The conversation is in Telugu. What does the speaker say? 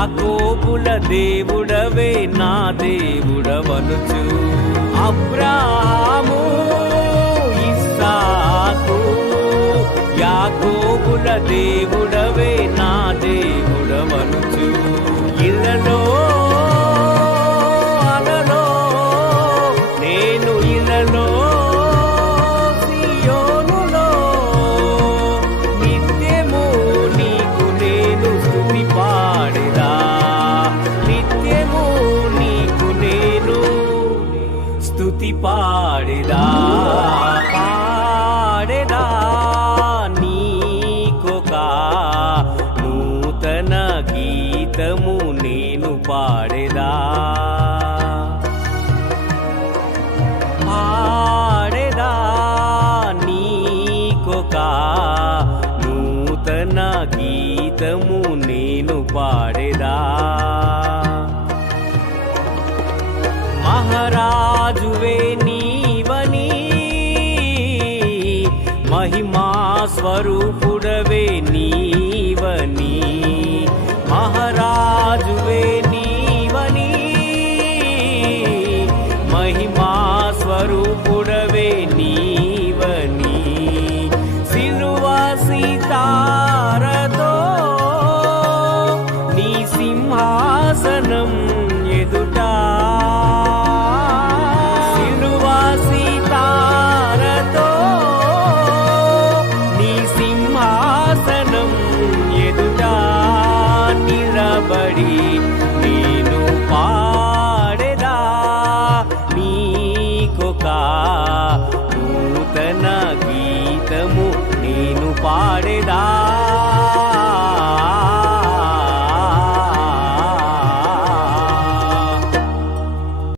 యాకోబుల దేవుడవే నా దేవుడవనుచు. అబ్రాము ఇస్తాకు యాకోబుల దేవుడవే నా దేవుడవనుచు. ఇళ్ళలో పాడేదా పాడేదా నీకొక నూతన గీతము నేను పాడేదా. పాడేదా నీకొక నూతన గీతము నేను పాడేదా. మహారాజువే మహిమా స్వరూపుడవే నీవని మహారాజువే నీవని మహిమా స్వరూపుడవే నీ పాడి నేను పాడేదా నీకొక నూతన గీతము నేను పాడేదా?